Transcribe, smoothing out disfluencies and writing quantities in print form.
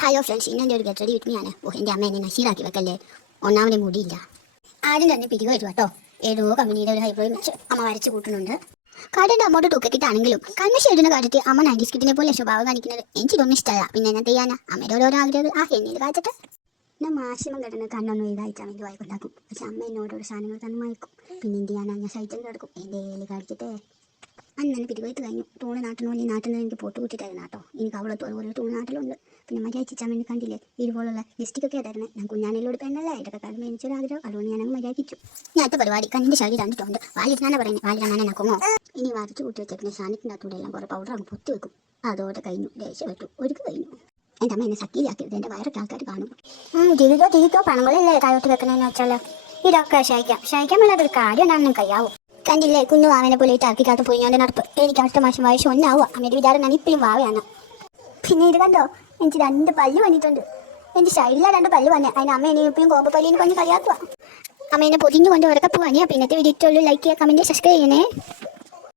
Hello friends, ഇന്നെ ഒരു get ready with me ആണ്. എൻ്റെ അമ്മ എന്നെ നശീറാക്കി വെക്കല്ലേ, ഒന്നാമതേ മുടിയില്ല. ആദ്യം തന്നെ പിരിവ് വരും കേട്ടോ. ഏതോ കമ്പനിയുടെ ഒരു ഹൈബ്രോയിൽ വെച്ച് അമ്മ വരച്ച് കൂട്ടുന്നുണ്ട്. കാടിൻ്റെ അമ്മോട്ട് തൂക്കിട്ടാണെങ്കിലും കൺമശി എഴുതുന്ന കാര്യത്തിൽ അമ്മ 90s കിഡിനെ പോലെ സ്വഭാവം കാണിക്കുന്നത് എനിക്കിതൊന്നും ഇഷ്ടമല്ല. പിന്നെ ഞാൻ ചെയ്യാനാ അമ്മയുടെ ഓരോരോ ആഗ്രഹം ആ എണ്ണയിൽ കാച്ചിട്ട് ഞാൻ മാക്സിമം കിടന്ന് കണ്ണൊന്നും ഇതായിട്ടാൽ വേണ്ടി വായിക്കൊണ്ടാക്കും. പക്ഷെ അമ്മ എന്നോടോരോ സാധനങ്ങൾ തന്നെ വായിക്കും. പിന്നെ എന്ത് ചെയ്യാനാ, ഞാൻ സൈറ്റിൽ കിടക്കും എൻ്റെ ഏല് കാണിച്ചിട്ടേ. അന്നെ പിരിവെടുത്ത് കഴിഞ്ഞു. തൂണ് നാട്ടിനോളി നാട്ടിൽ നിന്ന് എനിക്ക് പൊട്ട് കൂട്ടിട്ടായിരുന്നു കേട്ടോ. എനിക്ക് അവളത്തോട് പോലെ തൂണ് നാട്ടിലുണ്ട്. പിന്നെ മര്യാദ ചിച്ചാൻ വേണ്ടി കണ്ടില്ലേ ഇതുപോലുള്ള ലിസ്റ്റിക്കൊക്കെ ആയിരുന്നു. ഞാൻ കുഞ്ഞാനയിലൂടെ പെണ്ണല്ല, ഇതൊക്കെ കാരണം എനിച്ചൊരാഗ്രഹം. അതുകൊണ്ട് ഞാനങ്ങ് മര്യാദിച്ചു. ഞാനത്തെ പരിപാടി കണ്ണിൻ്റെ ശൈലി തന്നിട്ടുണ്ട്. വാലിരുന്നാണ് പറയുന്നത്, വാലിരങ്ങനെ നക്കുമോ. ഇനി വരച്ച് കൂട്ടി വെച്ചേക്കുന്ന സാധനത്തിൻ്റെ അകത്തൂടെ എല്ലാം കുറേ പൗഡർ അങ്ങ് പൊത്തി വെക്കും. അതോടെ കഴിഞ്ഞു, രക്ഷപ്പെട്ടു, ഒരുക്ക് കഴിഞ്ഞു. എൻ്റെ അമ്മ എന്നെ സക്കീലാക്കിയത് എൻ്റെ വയറൊക്കെ ആൾക്കാർ കാണും. തിരിക്കോ പണങ്ങളല്ലേ താഴോട്ട് വെക്കുന്നതെന്ന് വെച്ചാൽ ഇതൊക്കെ ക്ഷയിക്കാൻ മേലാത്തൊരു കാര്യം ഉണ്ടാകുന്ന കഴിയാവോ. കണ്ടില്ലേ കുഞ്ഞു വാവനെ പോലെ ഇട്ടാക്കിക്കാത്ത പോയി ഞാൻ നടപ്പ്. എനിക്ക് അടുത്ത മാസം വയസ്സ് ഒന്നാവുക. അമ്മയുടെ വിചാരം ഞാൻ ഇപ്പോഴും വാവയാണ്. പിന്നെ ഇത് കണ്ടോ, എനിക്ക് 2 പല്ല് വന്നിട്ടുണ്ട്. എൻ്റെ സൈഡിലെ 2 പല്ല് വന്നേ. അതിന് അമ്മ എന്നെ ഇപ്പോഴും കോമ്പ് പല്ലിന് കൊണ്ട് കഴിയാത്തുക. അമ്മ എന്നെ പൊതിഞ്ഞു കൊണ്ട് ഉറക്കെ പോവാ. പിന്നത്തെ വീഡിയോ ലൈക്ക് ചെയ്യുക, കമൻറ്റ്, സബ്സ്ക്രൈബ് ചെയ്യണേ.